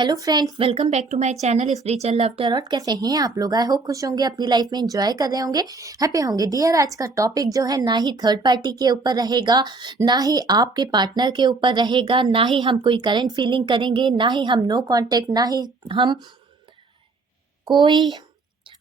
Hello friends, welcome back to my channel spiritual love tarot. कैसे हैं आप लोग? आई होप खुश होंगे, अपनी लाइफ में एंजॉय कर रहे होंगे, हैप्पी होंगे। डियर, आज का टॉपिक जो है ना ही थर्ड पार्टी के ऊपर रहेगा, ना ही आपके पार्टनर के ऊपर रहेगा, ना ही हम कोई करंट फीलिंग करेंगे, ना ही हम नो कांटेक्ट, ना ही हम कोई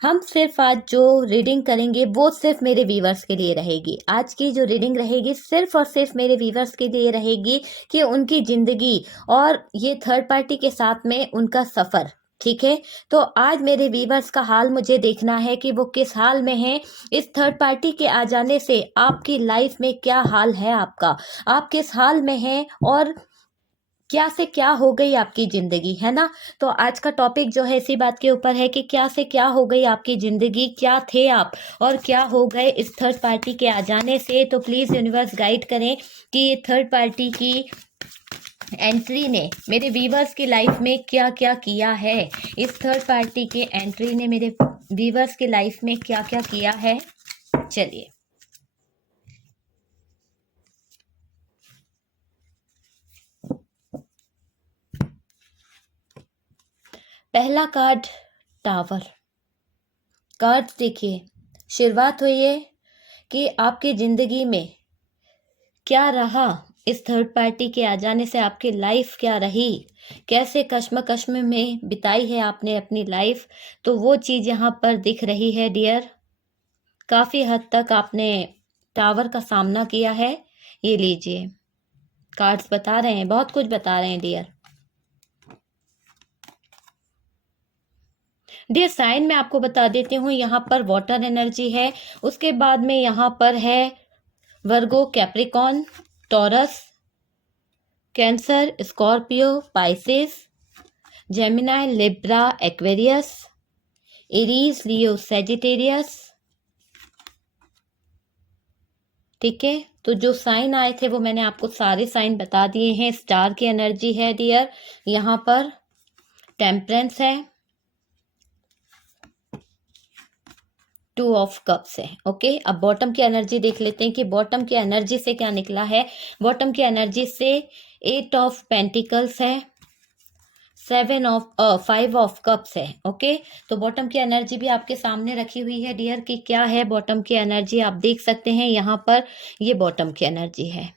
हम सिर्फ आज जो रीडिंग करेंगे वो सिर्फ मेरे व्यूवर्स के लिए रहेगी। आज की जो रीडिंग रहेगी सिर्फ और सिर्फ मेरे व्यूवर्स के लिए रहेगी कि उनकी जिंदगी और ये थर्ड पार्टी के साथ में उनका सफर। ठीक है, तो आज मेरे व्यूवर्स का हाल मुझे देखना है कि वो किस हाल में हैं। इस थर्ड पार्टी के आ जाने से आपकी लाइफ में क्या हाल है आपका, आप किस हाल में हैं और क्या से क्या हो गई आपकी जिंदगी, है ना। तो आज का टॉपिक जो है इसी बात के ऊपर है कि क्या से क्या हो गई आपकी जिंदगी, क्या थे आप और क्या हो गए इस थर्ड पार्टी के आ जाने से। तो प्लीज यूनिवर्स गाइड करें कि ये थर्ड पार्टी की एंट्री ने मेरे व्यूवर्स की लाइफ में क्या क्या किया है। इस थर्ड पार्टी के एंट्री ने मेरे व्यूवर्स की लाइफ में क्या क्या किया है। चलिए, पहला कार्ड टावर कार्ड देखिए। शुरुआत हुई है कि आपकी जिंदगी में क्या रहा, इस थर्ड पार्टी के आ जाने से आपकी लाइफ क्या रही, कैसे कश्म में बिताई है आपने अपनी लाइफ। तो वो चीज यहाँ पर दिख रही है डियर। काफी हद तक आपने टावर का सामना किया है। ये लीजिए, कार्ड्स बता रहे हैं, बहुत कुछ बता रहे हैं डियर। डियर साइन मैं आपको बता देती हूँ, यहाँ पर वाटर एनर्जी है, उसके बाद में यहाँ पर है Virgo, Capricorn, Taurus, Cancer, Scorpio, Pisces, Gemini, Libra, Aquarius, Aries, Leo, Sagittarius. ठीक है, तो जो साइन आए थे वो मैंने आपको सारे साइन बता दिए हैं। स्टार की एनर्जी है डियर, यहाँ पर टेम्परेंस है, टू ऑफ कप्स है। ओके, अब बॉटम की एनर्जी देख लेते हैं कि बॉटम की एनर्जी से क्या निकला है। बॉटम की एनर्जी से 8 ऑफ पेंटिकल्स है, 5 ऑफ कप्स है। ओके, तो बॉटम की एनर्जी भी आपके सामने रखी हुई है डियर कि क्या है बॉटम की एनर्जी। आप देख सकते हैं यहाँ पर, ये बॉटम की एनर्जी है।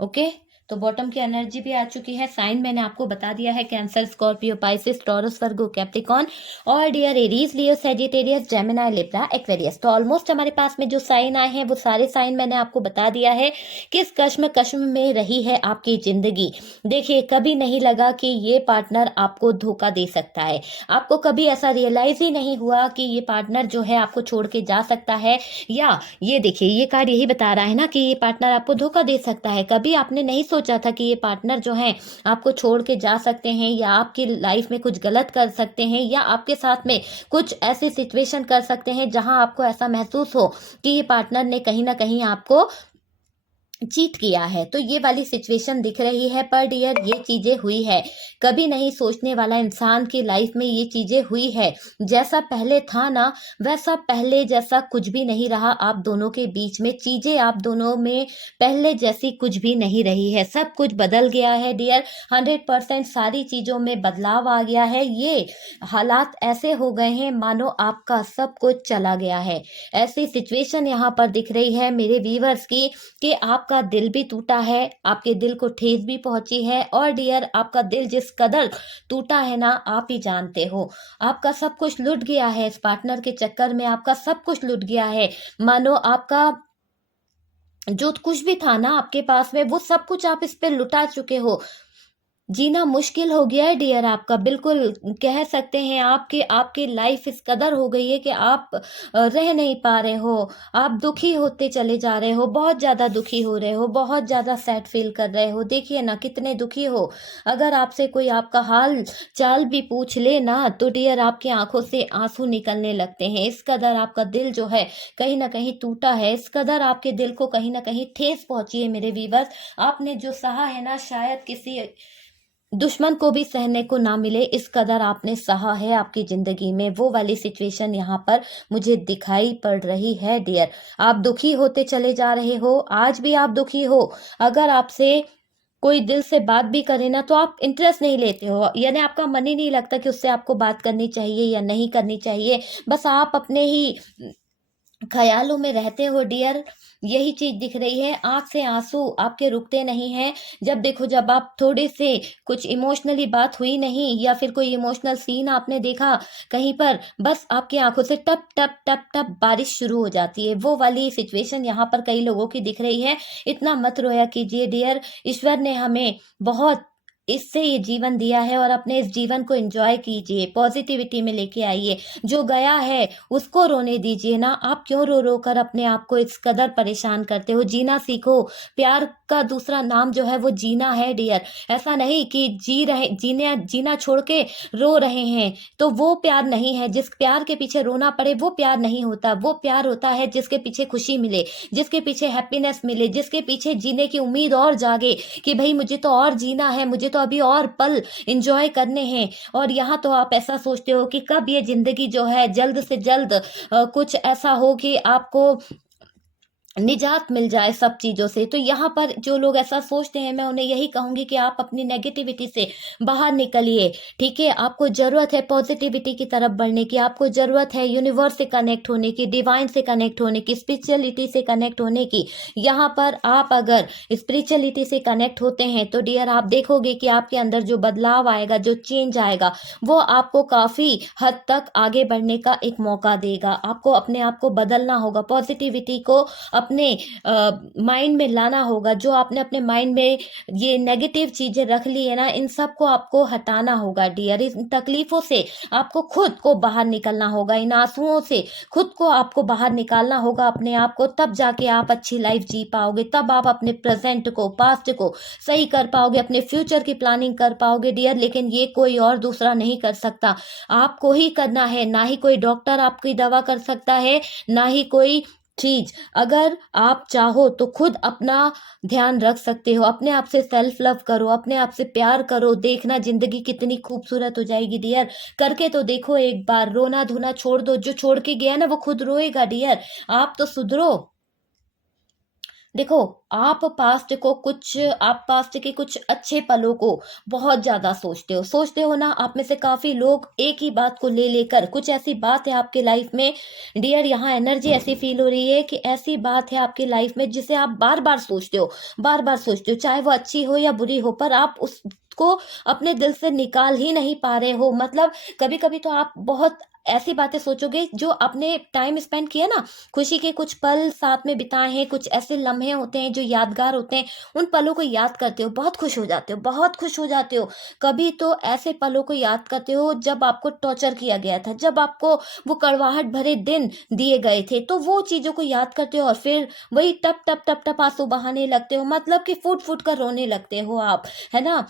ओके, तो बॉटम की एनर्जी भी आ चुकी है। साइन मैंने आपको बता दिया है, कैंसर, स्कॉर्पियो, पाइसेस, टॉरस, वर्गो, कैप्रिकॉन और dear Aries, Leo, Sagittarius, Gemini, Libra, Aquarius. तो ऑलमोस्ट हमारे पास में जो साइन आए हैं वो सारे साइन मैंने आपको बता दिया है किस कश्म में रही है आपकी जिंदगी। देखिए, कभी नहीं लगा कि ये पार्टनर आपको धोखा दे सकता है, आपको कभी ऐसा रियलाइज ही नहीं हुआ कि ये पार्टनर जो है आपको छोड़ के जा सकता है। या ये देखिए, ये कार्ड यही बता रहा है ना कि ये पार्टनर आपको धोखा दे सकता है। कभी आपने नहीं सोचा था कि ये पार्टनर जो है आपको छोड़ के जा सकते हैं या आपकी लाइफ में कुछ गलत कर सकते हैं या आपके साथ में कुछ ऐसी सिचुएशन कर सकते हैं जहां आपको ऐसा महसूस हो कि ये पार्टनर ने कहीं ना कहीं आपको चीट किया है। तो ये वाली सिचुएशन दिख रही है। पर डियर, ये चीजें हुई है, कभी नहीं सोचने वाला इंसान की लाइफ में ये चीजें हुई है। जैसा पहले था ना, वैसा पहले जैसा कुछ भी नहीं रहा आप दोनों के बीच में। चीजें आप दोनों में पहले जैसी कुछ भी नहीं रही है, सब कुछ बदल गया है डियर। 100% सारी चीजों में बदलाव आ गया है। ये हालात ऐसे हो गए हैं मानो आपका सब कुछ चला गया है। ऐसी सिचुएशन यहाँ पर दिख रही है मेरे व्यूवर्स की कि आपका दिल भी टूटा है, आपके दिल को ठेस भी पहुंची है। और डियर, आपका दिल जिस कदर टूटा है ना, आप ही जानते हो। आपका सब कुछ लुट गया है इस पार्टनर के चक्कर में, आपका सब कुछ लुट गया है। मानो आपका जो कुछ भी था ना आपके पास में, वो सब कुछ आप इस पे लुटा चुके हो। जीना मुश्किल हो गया है डियर आपका, बिल्कुल कह सकते हैं आपकी आपकी लाइफ इस कदर हो गई है कि आप रह नहीं पा रहे हो। आप दुखी होते चले जा रहे हो, बहुत ज़्यादा दुखी हो रहे हो, बहुत ज़्यादा सैड फील कर रहे हो। देखिए ना कितने दुखी हो। अगर आपसे कोई आपका हाल चाल भी पूछ ले ना तो डियर आपकी आंखों से आंसू निकलने लगते हैं। इस कदर आपका दिल जो है कहीं ना कहीं टूटा है, इस कदर आपके दिल को कहीं ना कहीं ठेस पहुंची है मेरे वीवर्स। आपने जो सहा है ना, शायद किसी दुश्मन को भी सहने को ना मिले, इस कदर आपने सहा है आपकी जिंदगी में। वो वाली सिचुएशन यहाँ पर मुझे दिखाई पड़ रही है डियर। आप दुखी होते चले जा रहे हो, आज भी आप दुखी हो। अगर आपसे कोई दिल से बात भी करे ना तो आप इंटरेस्ट नहीं लेते हो, यानी आपका मन ही नहीं लगता कि उससे आपको बात करनी चाहिए या नहीं करनी चाहिए। बस आप अपने ही ख़यालों में रहते हो डियर, यही चीज़ दिख रही है। आँख से आँसू आपके रुकते नहीं हैं। जब देखो, जब आप थोड़े से कुछ इमोशनली बात हुई नहीं या फिर कोई इमोशनल सीन आपने देखा कहीं पर, बस आपकी आँखों से टप, टप, टप, टप बारिश शुरू हो जाती है। वो वाली सिचुएशन यहाँ पर कई लोगों की दिख रही है। इतना मत रोया कीजिए डियर, ईश्वर ने हमें बहुत इससे ये जीवन दिया है और अपने इस जीवन को एन्जॉय कीजिए, पॉज़िटिविटी में लेके आइए। जो गया है उसको रोने दीजिए ना, आप क्यों रो-रो कर अपने आप को इस कदर परेशान करते हो? जीना सीखो, प्यार का दूसरा नाम जो है वो जीना है डियर। ऐसा नहीं कि जीना छोड़ के रो रहे हैं, तो वो प्यार नहीं है। जिस प्यार के पीछे रोना पड़े वो प्यार नहीं होता। वो प्यार होता है जिसके पीछे खुशी मिले, जिसके पीछे हैप्पीनेस मिले, जिसके पीछे जीने की उम्मीद और जागे कि भई मुझे तो और जीना है, मुझे तो अभी और पल एन्जॉय करने हैं। और यहाँ तो आप ऐसा सोचते हो कि कब ये ज़िंदगी जो है जल्द से जल्द कुछ ऐसा हो कि आपको निजात मिल जाए सब चीज़ों से। तो यहाँ पर जो लोग ऐसा सोचते हैं, मैं उन्हें यही कहूँगी कि आप अपनी नेगेटिविटी से बाहर निकलिए, ठीक है? आपको ज़रूरत है पॉज़िटिविटी की तरफ बढ़ने की, आपको ज़रूरत है यूनिवर्स से कनेक्ट होने की, डिवाइन से कनेक्ट होने की, स्पिरिचुअलिटी से कनेक्ट होने की। यहाँ पर आप अगर स्पिरिचुअलिटी से कनेक्ट होते हैं, तो डियर आप देखोगे कि आपके अंदर जो बदलाव आएगा, जो चेंज आएगा, वो आपको काफ़ी हद तक आगे बढ़ने का एक मौका देगा। आपको अपने आप को बदलना होगा, पॉज़िटिविटी को अपने माइंड में लाना होगा। जो आपने अपने माइंड में ये नेगेटिव चीज़ें रख ली है ना, इन सब को आपको हटाना होगा डियर। इन तकलीफ़ों से आपको खुद को बाहर निकलना होगा, इन आँसुओं से खुद को आपको बाहर निकालना होगा अपने आप को, तब जाके आप अच्छी लाइफ़ जी पाओगे। तब आप अपने प्रेज़ेंट को, पास्ट को सही कर पाओगे, अपने फ्यूचर की प्लानिंग कर पाओगे डियर। लेकिन ये कोई और दूसरा नहीं कर सकता, आपको ही करना है। ना ही कोई डॉक्टर आपकी दवा कर सकता है, ना ही कोई चीज़। अगर आप चाहो तो खुद अपना ध्यान रख सकते हो, अपने आप से सेल्फ लव करो, अपने आप से प्यार करो, देखना ज़िंदगी कितनी खूबसूरत हो जाएगी डियर। करके तो देखो एक बार, रोना-धोना छोड़ दो, जो छोड़ के गया ना वो खुद रोएगा डियर। आप तो सुधरो। देखो, आप पास्ट के कुछ अच्छे पलों को बहुत ज़्यादा सोचते हो ना, आप में से काफ़ी लोग एक ही बात को ले लेकर, कुछ ऐसी बात है आपके लाइफ में डियर, यहाँ एनर्जी ऐसी फील हो रही है कि ऐसी बात है आपकी लाइफ में जिसे आप बार-बार सोचते हो, बार-बार सोचते हो, चाहे वो अच्छी हो या बुरी हो, पर आप उसको अपने दिल से निकाल ही नहीं पा रहे हो। मतलब कभी-कभी तो आप बहुत ऐसी बातें सोचोगे जो आपने टाइम स्पेंड किया ना, खुशी के कुछ पल साथ में बिताए हैं, कुछ ऐसे लम्हे होते हैं जो यादगार होते हैं, उन पलों को याद करते हो, बहुत खुश हो जाते हो, बहुत खुश हो जाते हो। कभी तो ऐसे पलों को याद करते हो जब आपको टॉर्चर किया गया था, जब आपको वो कड़वाहट भरे दिन दिए गए थे, तो वो चीज़ों को याद करते हो और फिर वही टप, टप, टप, टप आँसू बहाने लगते हो, मतलब कि फूट-फूट कर रोने लगते हो आप, है ना?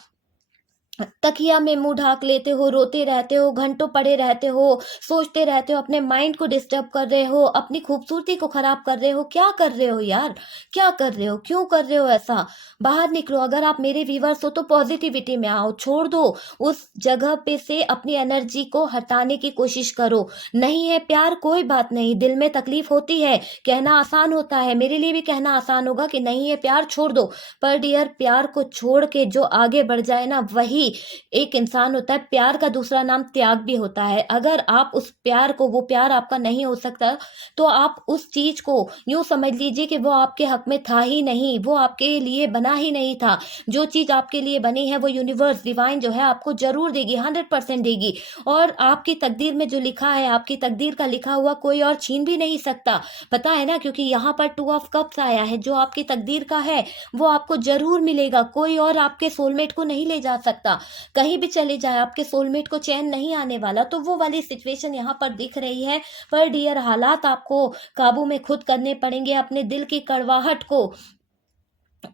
तकिया में मुँह ढाक लेते हो, रोते रहते हो, घंटों पड़े रहते हो, सोचते रहते हो, अपने माइंड को डिस्टर्ब कर रहे हो, अपनी खूबसूरती को खराब कर रहे हो। क्या कर रहे हो यार? क्या कर रहे हो? क्यों कर रहे हो ऐसा? बाहर निकलो, अगर आप मेरे व्यूअर्स हो तो पॉजिटिविटी में आओ, छोड़ दो उस जगह पे से अपनी एनर्जी को हटाने की कोशिश करो। नहीं है प्यार, कोई बात नहीं, दिल में तकलीफ होती है, कहना आसान होता है, मेरे लिए भी कहना आसान होगा कि नहीं है प्यार, छोड़ दो। पर डियर, प्यार को छोड़ के जो आगे बढ़ जाए ना, वही एक इंसान होता है। प्यार का दूसरा नाम त्याग भी होता है। अगर आप उस प्यार को, वो प्यार आपका नहीं हो सकता, तो आप उस चीज को यूं समझ लीजिए कि वो आपके हक में था ही नहीं, वो आपके लिए बना ही नहीं था। जो चीज आपके लिए बनी है वो यूनिवर्स, डिवाइन जो है आपको जरूर देगी, 100% देगी। और आपकी तकदीर में जो लिखा है, आपकी तकदीर का लिखा हुआ कोई और छीन भी नहीं सकता, पता है ना? क्योंकि यहाँ पर 2 ऑफ कप्स आया है, जो आपकी तकदीर का है वो आपको जरूर मिलेगा। कोई और आपके सोलमेट को नहीं ले जा सकता। कहीं भी चले जाए, आपके सोलमेट को चैन नहीं आने वाला। तो वो वाली सिचुएशन यहाँ पर दिख रही है। पर डियर, हालात आपको काबू में खुद करने पड़ेंगे। अपने दिल की कड़वाहट को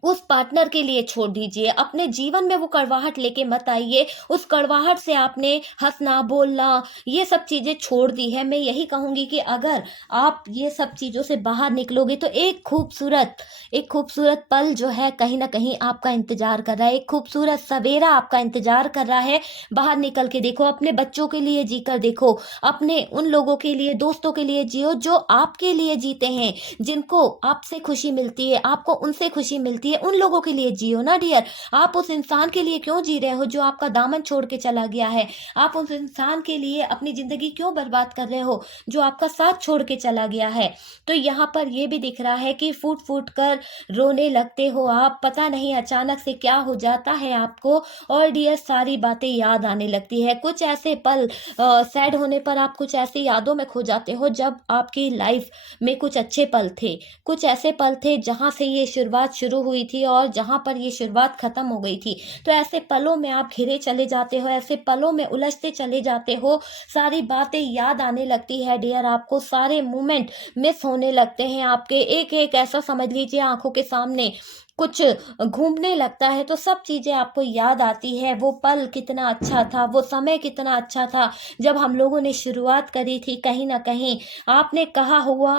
उस पार्टनर के लिए छोड़ दीजिए। अपने जीवन में वो कड़वाहट लेके मत आइए। उस कड़वाहट से आपने हंसना, बोलना, ये सब चीजें छोड़ दी है। मैं यही कहूंगी कि अगर आप ये सब चीजों से बाहर निकलोगे तो एक खूबसूरत पल जो है कहीं ना कहीं आपका इंतजार कर रहा है, एक खूबसूरत सवेरा आपका इंतजार कर रहा है। बाहर निकल के देखो, अपने बच्चों के लिए जीकर देखो, अपने उन लोगों के लिए, दोस्तों के लिए जियो जो आपके लिए जीते हैं, जिनको आपसे खुशी मिलती है, आपको उनसे खुशी मिलती मिलती है उन लोगों के लिए जियो ना डियर। आप उस इंसान के लिए क्यों जी रहे हो जो आपका दामन छोड़ के चला गया है? आप उस इंसान के लिए अपनी ज़िंदगी क्यों बर्बाद कर रहे हो जो आपका साथ छोड़ के चला गया है? तो यहाँ पर ये भी दिख रहा है कि फूट-फूट कर रोने लगते हो आप, पता नहीं अचानक से क्या हो जाता है आपको और डियर सारी बातें याद आने लगती है। कुछ ऐसे पल सैड होने पर आप कुछ ऐसी यादों में खो जाते हो जब आपकी लाइफ में कुछ अच्छे पल थे। कुछ ऐसे पल थे जहाँ से ये शुरुआत शुरू हुई थी और जहाँ पर ये शुरुआत खत्म हो गई थी। तो ऐसे पलों में आप घिरे चले जाते हो, ऐसे पलों में उलझते चले जाते हो, सारी बातें याद आने लगती है डियर आपको, सारे मोमेंट मिस होने लगते हैं आपके, एक-एक ऐसा समझ लीजिए आँखों के सामने कुछ घूमने लगता है तो सब चीज़ें आपको याद आती है। वो पल कितना अच्छा था, वो समय कितना अच्छा था जब हम लोगों ने शुरुआत करी थी कहीं न कहीं। आपने कहा हुआ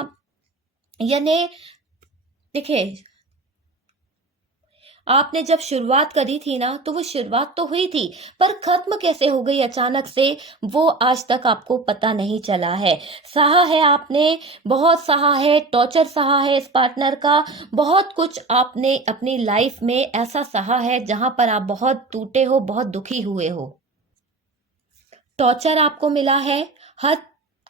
यानी देखिए, आपने जब शुरुआत करी थी ना, तो वो शुरुआत तो हुई थी, पर ख़त्म कैसे हो गई अचानक से, वो आज तक आपको पता नहीं चला है। सहा है आपने, बहुत सहा है, टॉर्चर सहा है इस पार्टनर का, बहुत कुछ आपने अपनी लाइफ़ में ऐसा सहा है, जहाँ पर आप बहुत टूटे हो, बहुत दुखी हुए हो। टॉर्चर आपको मिला है, हद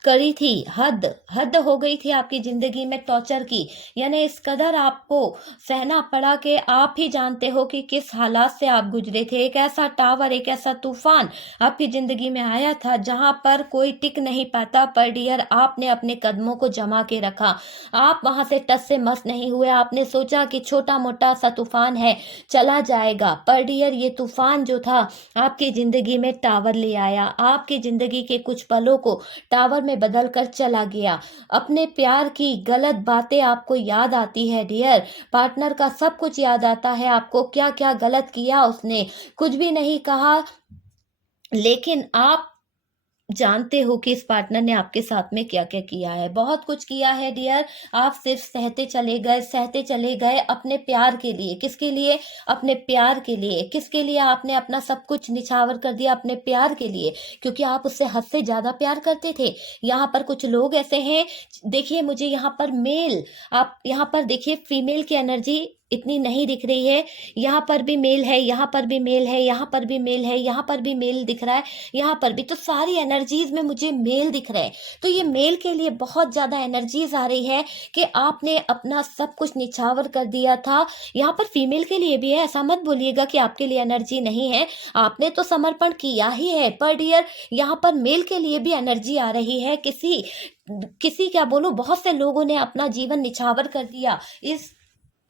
करी थी, हद हद हो गई थी आपकी ज़िंदगी में टॉर्चर की। यानी इस कदर आपको सहना पड़ा कि आप ही जानते हो कि किस हालात से आप गुज़रे थे। एक ऐसा टावर, एक ऐसा तूफ़ान आपकी ज़िंदगी में आया था जहाँ पर कोई टिक नहीं पाता, पर डियर आपने अपने कदमों को जमा के रखा। आप वहाँ से टस से मस नहीं हुए, आपने सोचा कि छोटा-मोटा सा तूफ़ान है, चला जाएगा। पर डियर ये तूफ़ान जो था आपकी ज़िंदगी में टावर ले आया, आपकी ज़िंदगी के कुछ पलों को टावर में बदल कर चला गया। अपने प्यार की गलत बातें आपको याद आती है डियर, पार्टनर का सब कुछ याद आता है आपको, क्या-क्या गलत किया उसने, कुछ भी नहीं कहा, लेकिन आप जानते हो कि इस पार्टनर ने आपके साथ में क्या-क्या किया है। बहुत कुछ किया है डियर, आप सिर्फ़ सहते चले गए अपने प्यार के लिए। किसके लिए? अपने प्यार के लिए। किसके लिए आपने अपना सब कुछ निछावर कर दिया? अपने प्यार के लिए, क्योंकि आप उससे हद से ज़्यादा प्यार करते थे। यहाँ पर कुछ लोग ऐसे हैं, देखिए मुझे यहाँ पर मेल, आप यहाँ पर देखिए फीमेल की एनर्जी इतनी नहीं दिख रही है। यहाँ पर भी मेल है, यहाँ पर भी मेल है, यहाँ पर भी मेल है, यहाँ पर भी मेल दिख रहा है, यहाँ पर भी। तो सारी एनर्जीज़ में मुझे मेल दिख रहा है। तो ये मेल के लिए बहुत ज़्यादा एनर्जीज़ आ रही है कि आपने अपना सब कुछ निछावर कर दिया था। यहाँ पर फीमेल के लिए भी है, ऐसा मत बोलिएगा कि आपके लिए एनर्जी नहीं है। आपने तो समर्पण किया ही है, पर डियर यहाँ पर मेल के लिए भी एनर्जी आ रही है। किसी किसी क्या बोलूँ, बहुत से लोगों ने अपना जीवन निछावर कर दिया इस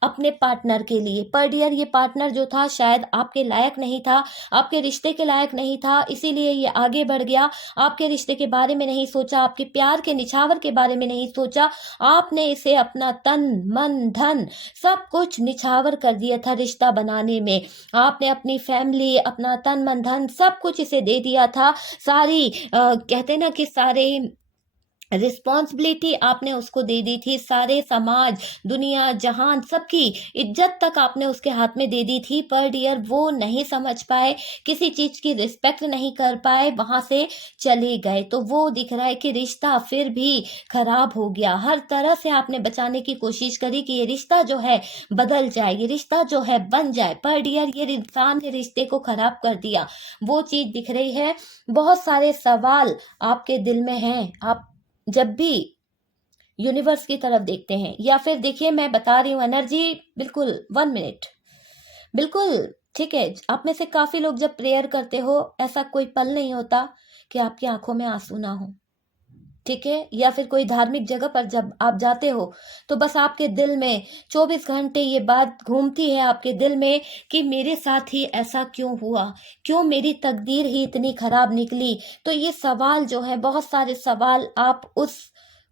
अपने पार्टनर के लिए। पर डियर ये पार्टनर जो था शायद आपके लायक नहीं था, आपके रिश्ते के लायक नहीं था, इसीलिए ये आगे बढ़ गया। आपके रिश्ते के बारे में नहीं सोचा, आपके प्यार के निछावर के बारे में नहीं सोचा। आपने इसे अपना तन, मन, धन सब कुछ निछावर कर दिया था रिश्ता बनाने में। आपने अपनी फैमिली, अपना तन, मन, धन सब कुछ इसे दे दिया था। सारी कहते हैं ना कि सारे रिस्पॉन्सिबिलिटी आपने उसको दे दी थी, सारे समाज, दुनिया, जहान सबकी इज्जत तक आपने उसके हाथ में दे दी थी, पर डियर वो नहीं समझ पाए, किसी चीज़ की रिस्पेक्ट नहीं कर पाए, वहाँ से चले गए। तो वो दिख रहा है कि रिश्ता फिर भी खराब हो गया। हर तरह से आपने बचाने की कोशिश करी कि ये रिश्ता जो है बदल जाए, ये रिश्ता जो है बन जाए, पर डियर ये इंसान ने रिश्ते को खराब कर दिया। वो चीज़ दिख रही है। बहुत सारे सवाल आपके दिल में हैं। आप जब भी यूनिवर्स की तरफ देखते हैं या फिर देखिए मैं बता रही हूँ एनर्जी, बिल्कुल 1 मिनट, बिल्कुल ठीक है। आप में से काफ़ी लोग जब प्रेयर करते हो, ऐसा कोई पल नहीं होता कि आपकी आँखों में आँसू ना हो, ठीक है? या फिर कोई धार्मिक जगह पर जब आप जाते हो, तो बस आपके दिल में 24 घंटे ये बात घूमती है आपके दिल में कि मेरे साथ ही ऐसा क्यों हुआ? क्यों मेरी तकदीर ही इतनी खराब निकली? तो ये सवाल जो है, बहुत सारे सवाल आप उस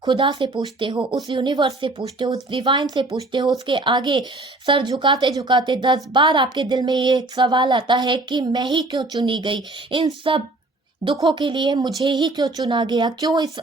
खुदा से पूछते हो, उस यूनिवर्स से पूछते हो, उस डिवाइन से पूछते हो, उसके आगे सर झुकाते-झुकाते 10 बार आपके दिल में ये सवाल आता है कि मैं ही क्यों चुनी गई? इन सब दुखों के लिए मुझे ही क्यों चुना गया? क्यों इस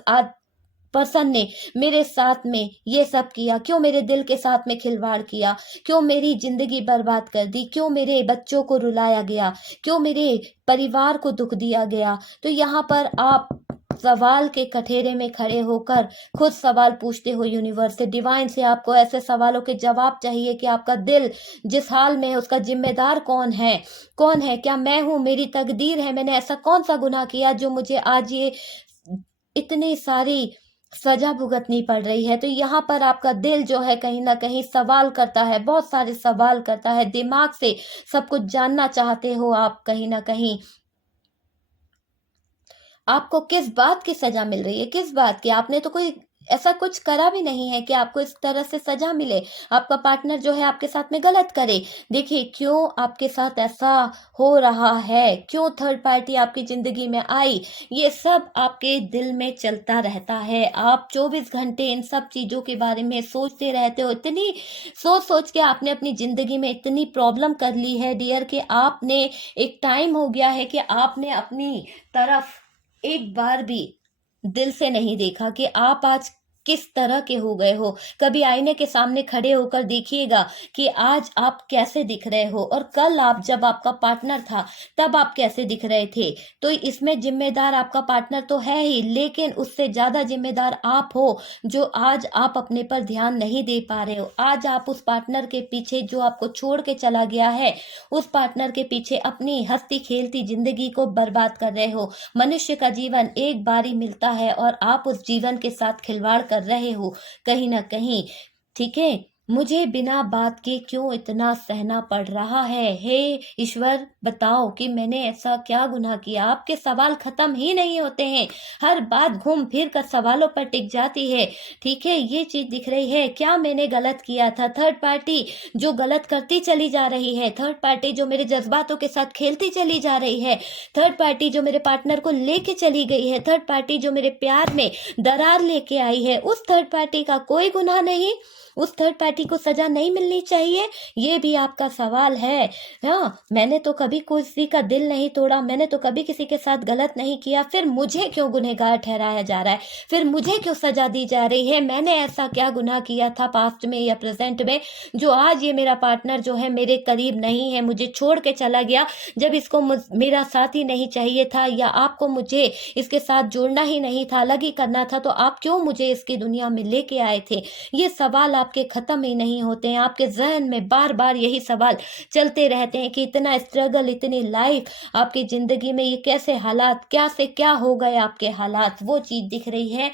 पर्सन ने मेरे साथ में ये सब किया? क्यों मेरे दिल के साथ में खिलवाड़ किया? क्यों मेरी ज़िंदगी बर्बाद कर दी? क्यों मेरे बच्चों को रुलाया गया? क्यों मेरे परिवार को दुःख दिया गया? तो यहाँ पर आप सवाल के कठेरे में खड़े होकर खुद सवाल पूछते हो यूनिवर्स से, डिवाइन से। आपको ऐसे सवालों के जवाब चाहिए कि आपका दिल जिस हाल में है उसका जिम्मेदार कौन है? कौन है? क्या मैं हूं? मेरी तकदीर है? मैंने ऐसा कौन सा गुनाह किया जो मुझे आज ये इतनी सारी सजा भुगतनी पड़ रही है? तो यहाँ पर आपका दिल जो है कहीं ना कहीं सवाल करता है, बहुत सारे सवाल करता है, दिमाग से सब कुछ जानना चाहते हो आप। कहीं ना कहीं आपको किस बात की सजा मिल रही है? किस बात की? आपने तो कोई ऐसा कुछ करा भी नहीं है कि आपको इस तरह से सजा मिले, आपका पार्टनर जो है आपके साथ में गलत करे। देखिए, क्यों आपके साथ ऐसा हो रहा है, क्यों थर्ड पार्टी आपकी जिंदगी में आई, ये सब आपके दिल में चलता रहता है। आप 24 घंटे इन सब चीजों के बारे में सोचते रहते हो। इतनी सोच सोच के आपने अपनी जिंदगी में इतनी प्रॉब्लम कर ली है डियर, कि आपने एक टाइम हो गया है कि आपने अपनी तरफ एक बार भी दिल से नहीं देखा कि आप आज किस तरह के हो गए हो। कभी आईने के सामने खड़े होकर देखिएगा कि आज आप कैसे दिख रहे हो, और कल आप जब आपका पार्टनर था तब आप कैसे दिख रहे थे। तो इसमें जिम्मेदार आपका पार्टनर तो है ही, लेकिन उससे ज्यादा जिम्मेदार आप हो, जो आज आप अपने पर ध्यान नहीं दे पा रहे हो। आज आप उस पार्टनर के पीछे, जो आपको छोड़ के चला गया है, उस पार्टनर के पीछे अपनी हंसती खेलती जिंदगी को बर्बाद कर रहे हो। मनुष्य का जीवन एक बार ही मिलता है और आप उस जीवन के साथ खिलवाड़ कर रहे हो कहीं ना कहीं। ठीक है, मुझे बिना बात के क्यों इतना सहना पड़ रहा है? हे ईश्वर, बताओ कि मैंने ऐसा क्या गुनाह किया? आपके सवाल खत्म ही नहीं होते हैं, हर बात घूम फिर कर सवालों पर टिक जाती है। ठीक है, ये चीज दिख रही है, क्या मैंने गलत किया था? थर्ड पार्टी जो गलत करती चली जा रही है, थर्ड पार्टी जो मेरे जज्बातों के साथ खेलती चली जा रही है, थर्ड पार्टी जो मेरे पार्टनर को लेके चली गई है, थर्ड पार्टी जो मेरे प्यार में दरार लेके आई है, उस थर्ड पार्टी का कोई गुनाह नहीं? उस थर्ड पार्टी को सजा नहीं मिलनी चाहिए? ये भी आपका सवाल है। हाँ, मैंने तो कभी किसी का दिल नहीं तोड़ा, मैंने तो कभी किसी के साथ गलत नहीं किया, फिर मुझे क्यों गुनहगार ठहराया जा रहा है? फिर मुझे क्यों सजा दी जा रही है? मैंने ऐसा क्या गुनाह किया था पास्ट में या प्रेजेंट में, जो आज ये मेरा पार्टनर जो है मेरे करीब नहीं है, मुझे छोड़ के चला गया, जब इसको मेरा साथ ही नहीं चाहिए था, या आपको मुझे इसके साथ जोड़ना ही नहीं था, अलग ही करना था, तो आप क्यों मुझे इसकी दुनिया में लेके आए थे? ये सवाल आपके खत्म ही नहीं होते हैं। आपके जहन में बार बार यही सवाल चलते रहते हैं कि इतना स्ट्रगल, इतनी लाइफ आपकी जिंदगी में, ये कैसे हालात, क्या से क्या हो गए आपके हालात, वो चीज दिख रही है।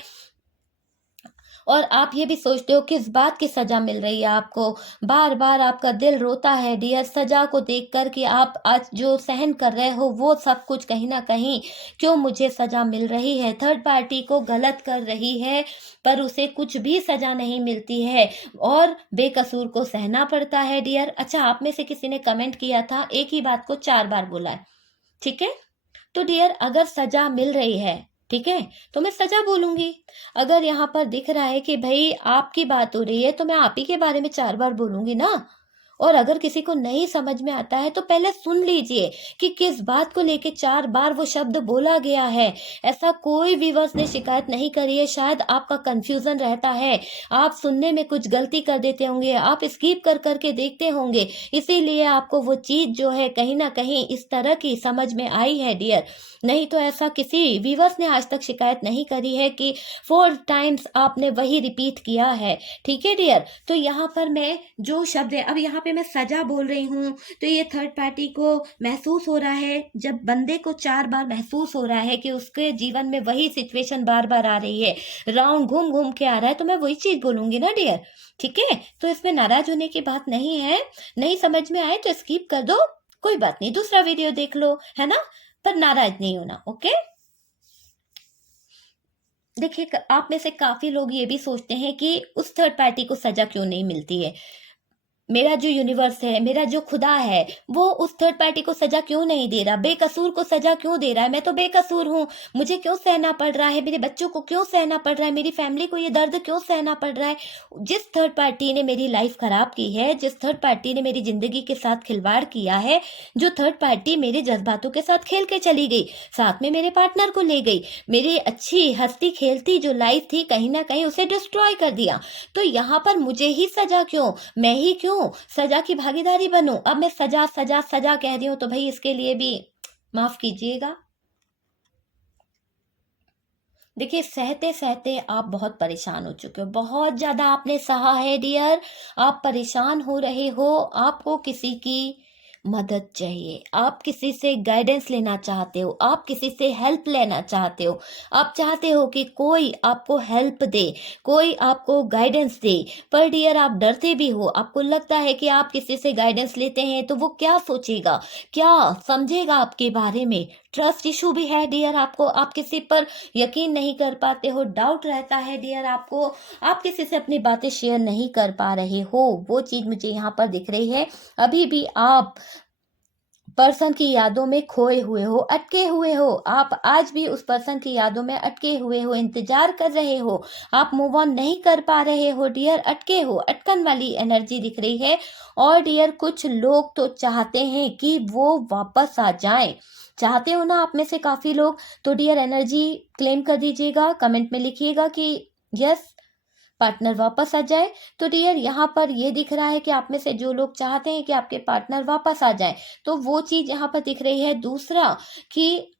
और आप ये भी सोचते हो किस बात की सजा मिल रही है आपको। बार बार आपका दिल रोता है डियर, सजा को देखकर कि आप आज जो सहन कर रहे हो वो सब कुछ कहीं ना कहीं, क्यों मुझे सजा मिल रही है? थर्ड पार्टी को गलत कर रही है पर उसे कुछ भी सजा नहीं मिलती है, और बेकसूर को सहना पड़ता है डियर। अच्छा, आप में से किसी ने कमेंट किया था, एक ही बात को 4 बार बोला है। ठीक है, तो डियर, अगर सजा मिल रही है, ठीक है, तो मैं सजा बोलूंगी। अगर यहाँ पर दिख रहा है कि भाई आपकी बात हो रही है, तो मैं आप ही के बारे में 4 बार बोलूंगी ना। और अगर किसी को नहीं समझ में आता है तो पहले सुन लीजिए कि किस बात को लेके 4 बार वो शब्द बोला गया है। ऐसा कोई व्यूअर्स ने शिकायत नहीं करी है, शायद आपका कंफ्यूजन रहता है, आप सुनने में कुछ गलती कर देते होंगे, आप स्किप कर करके देखते होंगे, इसीलिए आपको वो चीज जो है कहीं ना कहीं इस तरह की समझ में आई है डियर। नहीं तो ऐसा किसी व्यूअर्स ने आज तक शिकायत नहीं करी है कि 4 टाइम्स आपने वही रिपीट किया है। ठीक है डियर, तो यहाँ पर मैं जो शब्द है, अब यहाँ पे मैं सजा बोल रही हूँ, तो ये थर्ड पार्टी को महसूस हो रहा है, जब बंदे को 4 बार महसूस हो रहा है कि उसके जीवन में वही सिचुएशन बार बार आ रही है, राउंड घूम घूम के आ रहा है, तो मैं वही चीज बोलूंगी ना डियर। ठीक है, तो इसमें नाराज होने की बात नहीं है। नहीं समझ में आए तो स्किप कर दो, कोई बात नहीं, दूसरा वीडियो देख लो, है ना, पर नाराज नहीं होना। ओके, देखिए, आप में से काफी लोग ये भी सोचते हैं कि उस थर्ड पार्टी को सजा क्यों नहीं मिलती है। मेरा जो यूनिवर्स है, मेरा जो खुदा है, वो उस थर्ड पार्टी को सजा क्यों नहीं दे रहा? बेकसूर को सजा क्यों दे रहा है? मैं तो बेकसूर हूँ, मुझे क्यों सहना पड़ रहा है? मेरे बच्चों को क्यों सहना पड़ रहा है? मेरी फैमिली को ये दर्द क्यों सहना पड़ रहा है? जिस थर्ड पार्टी ने मेरी लाइफ खराब की है, जिस थर्ड पार्टी ने मेरी जिंदगी के साथ खिलवाड़ किया है, जो थर्ड पार्टी मेरे जज्बातों के साथ खेल के चली गई, साथ में मेरे पार्टनर को ले गई, मेरी अच्छी हंसती खेलती जो लाइफ थी कहीं ना कहीं उसे डिस्ट्रॉय कर दिया, तो यहाँ पर मुझे ही सजा क्यों? मैं ही क्यों सजा की भागीदारी बनूं? अब मैं सजा सजा सजा कह रही हूं, तो भाई इसके लिए भी माफ कीजिएगा। देखिए, सहते सहते आप बहुत परेशान हो चुके हो, बहुत ज्यादा आपने सहा है डियर। आप परेशान हो रहे हो, आपको किसी की मदद चाहिए, आप किसी से गाइडेंस लेना चाहते हो, आप किसी से हेल्प लेना चाहते हो। आप चाहते हो कि कोई आपको हेल्प दे, कोई आपको गाइडेंस दे। पर डियर, आप डरते भी हो, आपको लगता है कि आप किसी से गाइडेंस लेते हैं तो वो क्या सोचेगा, क्या समझेगा आपके बारे में। ट्रस्ट इशू भी है डियर आपको, आप किसी पर यकीन नहीं कर पाते हो, डाउट रहता है डियर आपको, आप किसी से अपनी बातें शेयर नहीं कर पा रहे हो। वो चीज मुझे यहाँ पर दिख रही है। अभी भी आप पर्सन की यादों में खोए हुए हो, अटके हुए हो। आप आज भी उस पर्सन की यादों में अटके हुए हो, इंतजार कर रहे हो, आप मूव ऑन नहीं कर पा रहे हो डियर, अटके हो, अटकन वाली एनर्जी दिख रही है। और डियर, कुछ लोग तो चाहते हैं कि वो वापस आ जाएं। चाहते हो ना आप में से काफी लोग? तो डियर, एनर्जी क्लेम कर दीजिएगा, कमेंट में लिखिएगा कि यस, पार्टनर वापस आ जाए। तो डियर, यहाँ पर ये दिख रहा है कि आप में से जो लोग चाहते हैं कि आपके पार्टनर वापस आ जाए, तो वो चीज यहाँ पर दिख रही है। दूसरा कि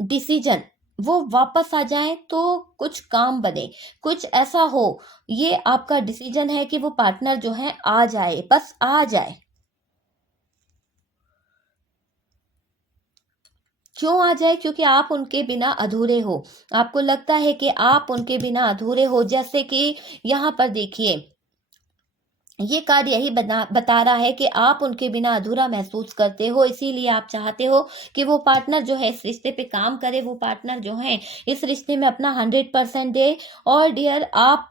डिसीजन, वो वापस आ जाए तो कुछ काम बने, कुछ ऐसा हो। ये आपका डिसीजन है कि वो पार्टनर जो है आ जाए, बस आ जाए। क्यों आ जाए? क्योंकि आप उनके बिना अधूरे हो। आपको लगता है कि आप उनके बिना अधूरे हो। जैसे कि यहाँ पर देखिए, ये कार्ड यही बता रहा है कि आप उनके बिना अधूरा महसूस करते हो, इसीलिए आप चाहते हो कि वो पार्टनर जो है इस रिश्ते पे काम करे, वो पार्टनर जो है इस रिश्ते में अपना 100% दे। और डियर, आप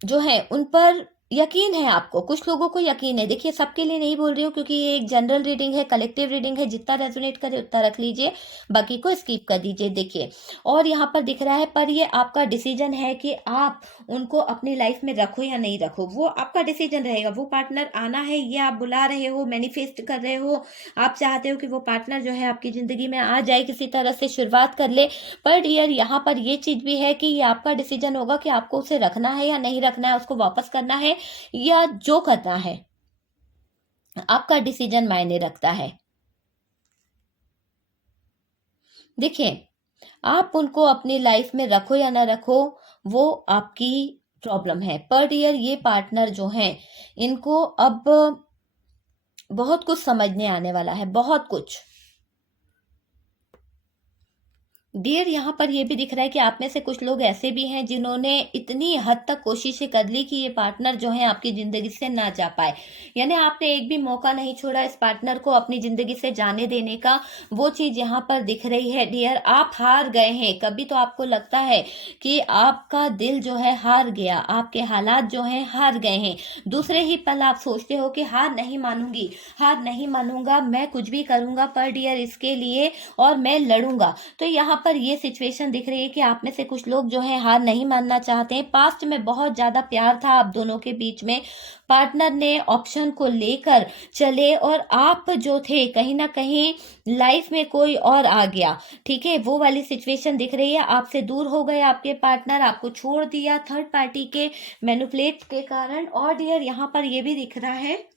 जो है उन पर यकीन है आपको, कुछ लोगों को यकीन है। देखिए, सबके लिए नहीं बोल रही हूँ क्योंकि ये एक जनरल रीडिंग है, कलेक्टिव रीडिंग है, जितना रेजोनेट करे उतना रख लीजिए, बाकी को स्किप कर दीजिए। देखिए, और यहाँ पर दिख रहा है, पर ये आपका डिसीजन है कि आप उनको अपनी लाइफ में रखो या नहीं रखो, वो आपका डिसीजन रहेगा। वो पार्टनर आना है, ये आप बुला रहे हो, मैनिफेस्ट कर रहे हो, आप चाहते हो कि वो पार्टनर जो है आपकी जिंदगी में आ जाए, किसी तरह से शुरुआत कर ले। पर डियर, यहाँ पर ये चीज भी है कि ये आपका डिसीजन होगा कि आपको उसे रखना है या नहीं रखना है, उसको वापस करना है या जो करना है। आपका डिसीजन मायने रखता है। देखिए, आप उनको अपनी लाइफ में रखो या ना रखो, वो आपकी प्रॉब्लम है। पर डियर, ये पार्टनर जो हैं, इनको अब बहुत कुछ समझने आने वाला है, बहुत कुछ। डियर, यहाँ पर यह भी दिख रहा है कि आप में से कुछ लोग ऐसे भी हैं जिन्होंने इतनी हद तक कोशिशें कर ली कि ये पार्टनर जो है आपकी जिंदगी से ना जा पाए। यानी आपने एक भी मौका नहीं छोड़ा इस पार्टनर को अपनी जिंदगी से जाने देने का। वो चीज यहाँ पर दिख रही है डियर, आप हार गए हैं। कभी तो आपको लगता है कि आपका दिल जो है हार गया, आपके हालात जो है हार गए हैं। दूसरे ही पल आप सोचते हो कि हार नहीं मानूंगी, हार नहीं मानूंगा, मैं कुछ भी करूंगा पर डियर इसके लिए, और मैं लड़ूंगा। तो यहाँ पर ये सिचुएशन दिख रही है कि आप में से कुछ लोग जो है हार नहीं मानना चाहते हैं। पास्ट में बहुत ज्यादा प्यार था आप दोनों के बीच में, पार्टनर ने ऑप्शन को लेकर चले और आप जो थे कहीं ना कहीं लाइफ में कोई और आ गया। ठीक है, वो वाली सिचुएशन दिख रही है। आपसे दूर हो गए आपके पार्टनर, आपको छोड़ दिया थर्ड पार्टी के मैनिपुलेट के कारण। और डियर, यहाँ पर ये भी दिख रहा है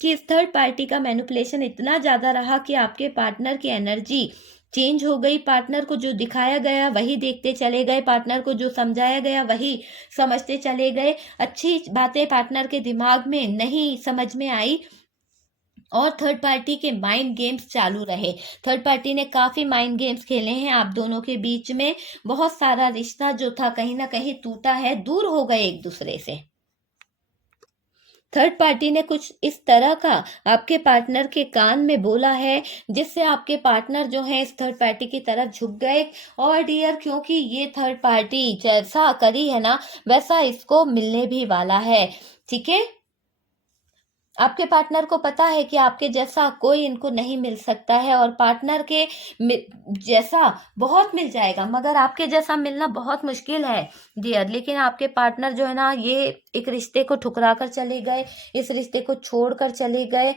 कि इस थर्ड पार्टी का मैनिपुलेशन इतना ज्यादा रहा कि आपके पार्टनर की एनर्जी चेंज हो गई। पार्टनर को जो दिखाया गया वही देखते चले गए, पार्टनर को जो समझाया गया वही समझते चले गए। अच्छी बातें पार्टनर के दिमाग में नहीं समझ में आई और थर्ड पार्टी के माइंड गेम्स चालू रहे। थर्ड पार्टी ने काफी माइंड गेम्स खेले हैं आप दोनों के बीच में। बहुत सारा रिश्ता जो था कहीं ना कहीं टूटा है, दूर हो गए एक दूसरे से। थर्ड पार्टी ने कुछ इस तरह का आपके पार्टनर के कान में बोला है जिससे आपके पार्टनर जो है इस थर्ड पार्टी की तरफ झुक गए। और डियर, क्योंकि ये थर्ड पार्टी जैसा करी है ना वैसा इसको मिलने भी वाला है। ठीक है, आपके पार्टनर को पता है कि आपके जैसा कोई इनको नहीं मिल सकता है, और पार्टनर के जैसा बहुत मिल जाएगा मगर आपके जैसा मिलना बहुत मुश्किल है डियर। लेकिन आपके पार्टनर जो है ना, ये एक रिश्ते को ठुकरा कर चले गए, इस रिश्ते को छोड़ कर चले गए।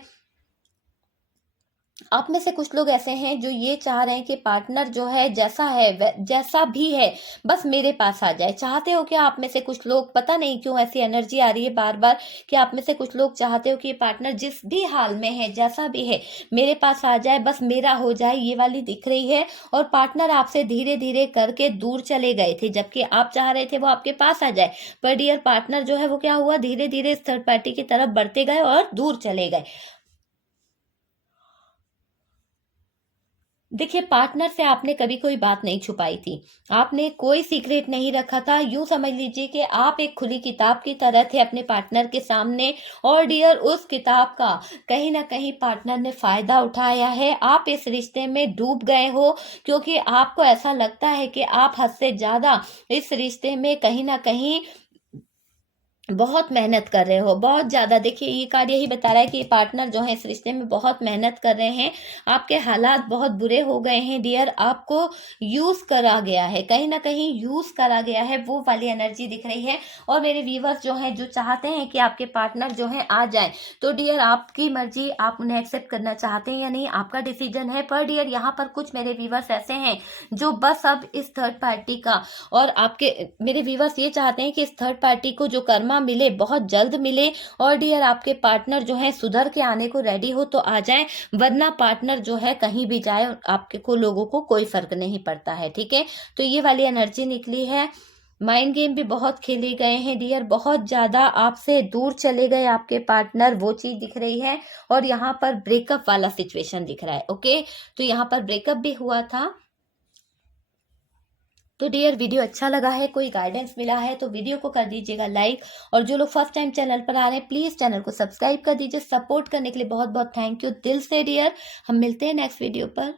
आप में से कुछ लोग ऐसे हैं जो ये चाह रहे हैं कि पार्टनर जो है जैसा है जैसा भी है बस मेरे पास आ जाए। चाहते हो क्या आप में से कुछ लोग, पता नहीं क्यों ऐसी एनर्जी आ रही है बार बार कि आप में से कुछ लोग चाहते हो कि ये पार्टनर जिस भी हाल में है जैसा भी है मेरे पास आ जाए, बस मेरा हो जाए, ये वाली दिख रही है। और पार्टनर आपसे धीरे धीरे करके दूर चले गए थे, जबकि आप चाह रहे थे वो आपके पास आ जाए। पर डियर पार्टनर जो है वो क्या हुआ, धीरे धीरे इस थर्ड पार्टी की तरफ बढ़ते गए और दूर चले गए। देखिए, पार्टनर से आपने कभी कोई बात नहीं छुपाई थी, आपने कोई सीक्रेट नहीं रखा था। यूं समझ लीजिए कि आप एक खुली किताब की तरह थे अपने पार्टनर के सामने। और डियर, उस किताब का कहीं ना कहीं पार्टनर ने फायदा उठाया है। आप इस रिश्ते में डूब गए हो, क्योंकि आपको ऐसा लगता है कि आप हद से ज्यादा इस रिश्ते में कहीं ना कहीं बहुत मेहनत कर रहे हो, बहुत ज़्यादा। देखिए, ये कार्ड यही बता रहा है कि ये पार्टनर जो है इस रिश्ते में बहुत मेहनत कर रहे हैं। आपके हालात बहुत बुरे हो गए हैं डियर, आपको यूज़ करा गया है, कहीं ना कहीं यूज़ करा गया है, वो वाली एनर्जी दिख रही है। और मेरे व्यूवर्स जो हैं, जो चाहते हैं कि आपके पार्टनर जो है आ जाए, तो डियर आपकी मर्जी, आप उन्हें एक्सेप्ट करना चाहते हैं या नहीं, आपका डिसीजन है। पर डियर, यहाँ पर कुछ मेरे व्यूवर्स ऐसे हैं जो बस अब इस थर्ड पार्टी का, और आपके मेरे व्यूवर्स ये चाहते हैं कि इस थर्ड पार्टी को जो कर्मा मिले बहुत जल्द मिले। और डियर, आपके पार्टनर जो है सुधर के आने को रेडी हो तो आ जाए, वरना पार्टनर जो है कहीं भी जाए आपके को लोगों को कोई फर्क नहीं पड़ता है। ठीक है, तो ये वाली एनर्जी निकली है। माइंड गेम भी बहुत खेले गए हैं डियर, बहुत ज्यादा आपसे दूर चले गए आपके पार्टनर, वो चीज दिख रही है। और यहाँ पर ब्रेकअप वाला सिचुएशन दिख रहा है। ओके, तो यहाँ पर ब्रेकअप भी हुआ था। तो डियर, वीडियो अच्छा लगा है, कोई गाइडेंस मिला है तो वीडियो को कर दीजिएगा लाइक। और जो लोग फर्स्ट टाइम चैनल पर आ रहे हैं प्लीज चैनल को सब्सक्राइब कर दीजिए। सपोर्ट करने के लिए बहुत बहुत थैंक यू दिल से डियर। हम मिलते हैं नेक्स्ट वीडियो पर।